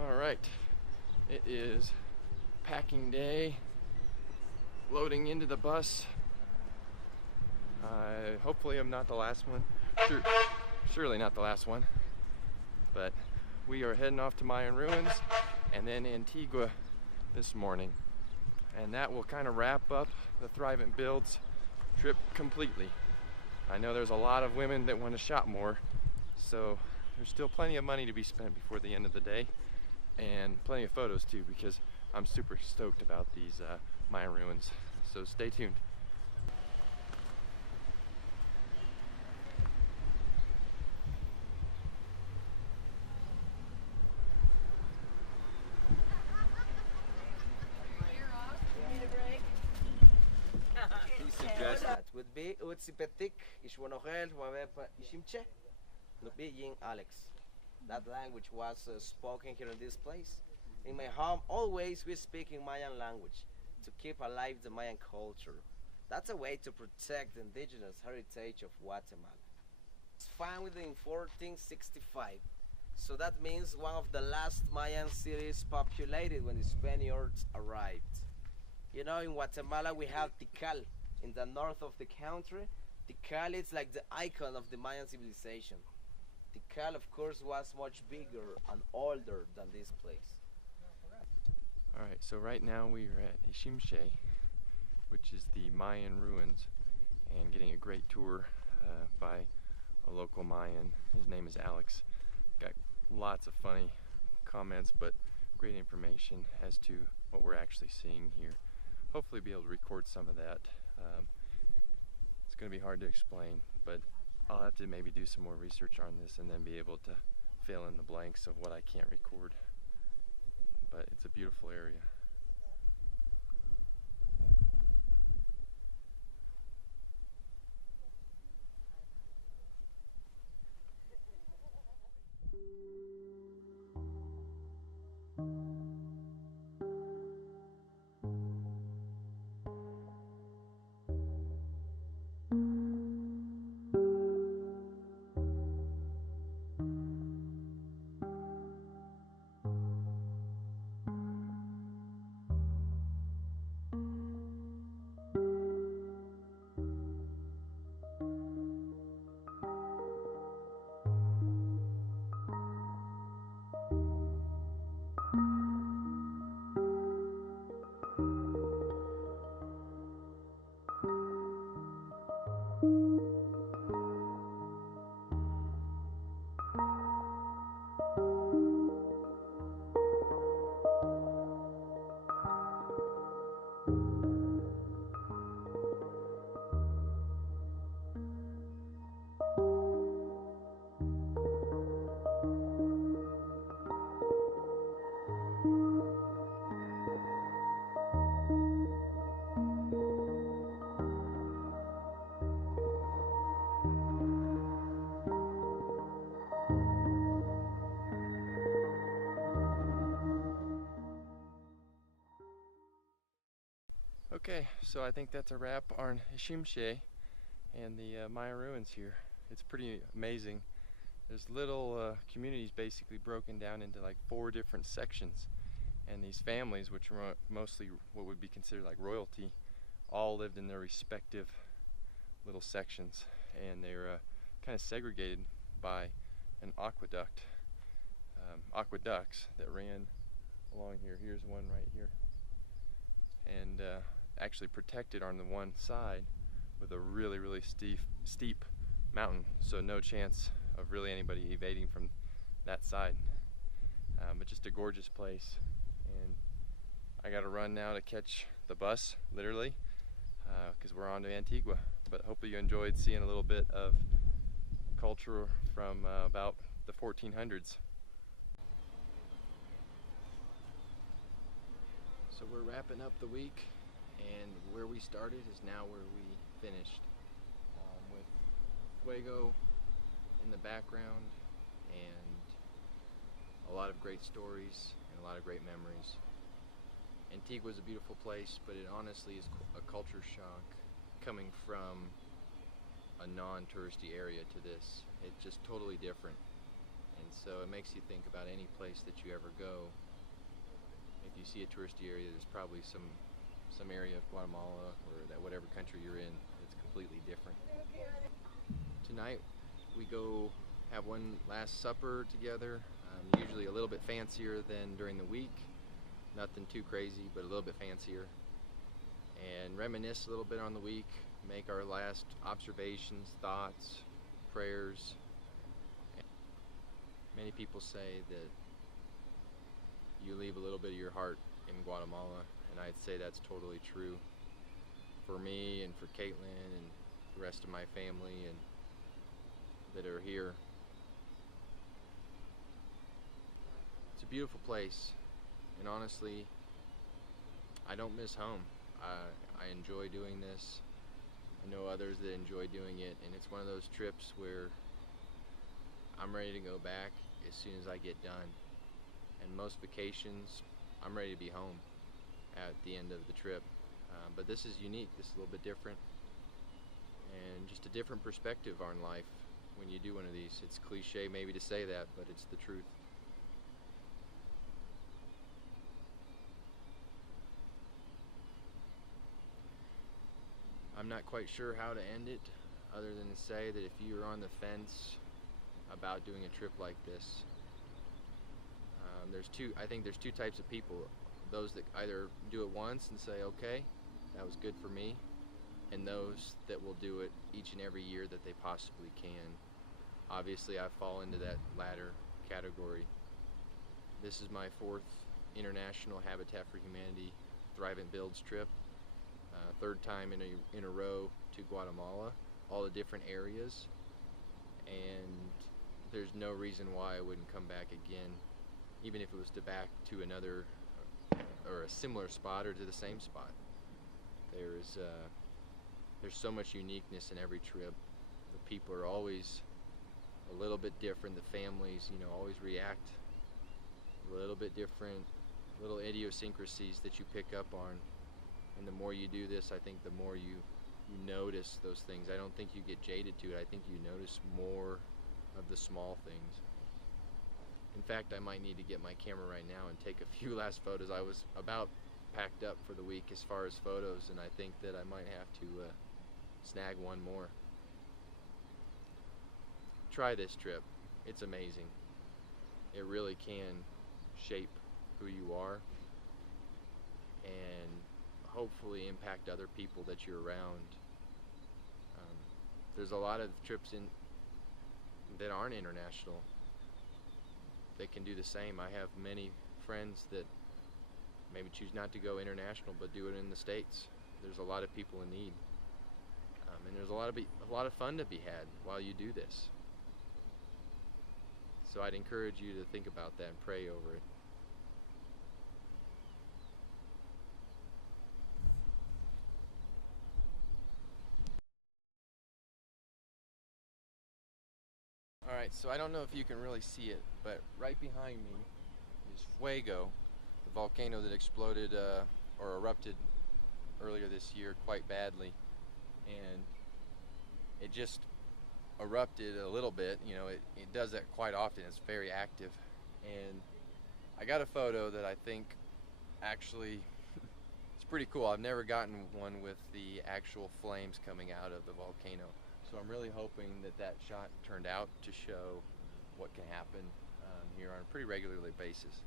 All right, it is packing day, loading into the bus. Hopefully I'm not the last one, surely not the last one, but we are heading off to Mayan ruins and then Antigua this morning, and that will kind of wrap up the Thrivent Builds trip completely. I know there's a lot of women that want to shop more, so there's still plenty of money to be spent before the end of the day, and plenty of photos too, because I'm super stoked about these Mayan ruins. So stay tuned. That would be Iximche, Ishwanohel, Huavepa, Iximche, Nubi Yin Alex. That language was spoken here in this place. In my home, always we speak in Mayan language to keep alive the Mayan culture. That's a way to protect the indigenous heritage of Guatemala. It's founded in 1465, so that means one of the last Mayan cities populated when the Spaniards arrived. You know, in Guatemala we have Tikal. In the north of the country, Tikal is like the icon of the Mayan civilization. Tikal, of course, was much bigger and older than this place. Alright, so right now we are at Iximche, which is the Mayan ruins, and getting a great tour by a local Mayan. His name is Alex. Got lots of funny comments, but great information as to what we're actually seeing here. Hopefully be able to record some of that. It's going to be hard to explain, but I'll have to maybe do some more research on this and then be able to fill in the blanks of what I can't record. But it's a beautiful area. Okay, so I think that's a wrap on Iximche and the Mayan ruins here. It's pretty amazing. There's little communities basically broken down into like 4 different sections, and these families, which are mostly what would be considered like royalty, all lived in their respective little sections, and they're kind of segregated by an aqueduct, aqueducts that ran along here. Here's one right here, and actually protected on the one side with a really steep mountain, so no chance of really anybody evading from that side. But just a gorgeous place, and I gotta run now to catch the bus, literally, because we're on to Antigua. But hopefully you enjoyed seeing a little bit of culture from about the 1400s. So we're wrapping up the week, and where we started is now where we finished, with Fuego in the background and a lot of great stories and a lot of great memories. Antigua is a beautiful place, but it honestly is a culture shock coming from a non-touristy area to this. It's just totally different, And so it makes you think about any place that you ever go. If you see a touristy area, there's probably some area of Guatemala or that whatever country you're in that's completely different. Tonight we go have one last supper together, usually a little bit fancier than during the week. Nothing too crazy, but a little bit fancier. And reminisce a little bit on the week, make our last observations, thoughts, prayers. Many people say that you leave a little bit of your heart in Guatemala, and I'd say that's totally true for me and for Caitlin and the rest of my family and that are here. It's a beautiful place, and honestly, I don't miss home. I enjoy doing this. I know others that enjoy doing it, and it's one of those trips where I'm ready to go back as soon as I get done. And most vacations, I'm ready to be home at the end of the trip. But this is unique, this is a little bit different, and just a different perspective on life when you do one of these. It's cliche maybe to say that, but it's the truth. I'm not quite sure how to end it, other than to say that if you're on the fence about doing a trip like this, I think there's two types of people. Those that either do it once and say, okay, that was good for me, and those that will do it each and every year that they possibly can. Obviously, I fall into that latter category. This is my 4th International Habitat for Humanity Thrivent Builds trip. 3rd time in a row to Guatemala, all the different areas, and there's no reason why I wouldn't come back again, even if it was to back to another or a similar spot or to the same spot. There's so much uniqueness in every trip. The people are always a little bit different. The families, always react a little bit different, little idiosyncrasies that you pick up on. And the more you do this, I think the more you notice those things. I don't think you get jaded to it. I think you notice more of the small things. In fact, I might need to get my camera right now and take a few last photos. I was about packed up for the week as far as photos, and I think that I might have to snag one more. Try this trip. It's amazing. It really can shape who you are and hopefully impact other people that you're around. There's a lot of trips that aren't international that can do the same. I have many friends that maybe choose not to go international but do it in the States. There's a lot of people in need, and there's a lot of fun to be had while you do this. So I'd encourage you to think about that and pray over it. Alright, so I don't know if you can really see it, but right behind me is Fuego, the volcano that exploded or erupted earlier this year quite badly. And it just erupted a little bit. It does that quite often. It's very active. And I got a photo that I think actually it's pretty cool. I've never gotten one with the actual flames coming out of the volcano. So I'm really hoping that shot turned out to show what can happen here on a pretty regular basis.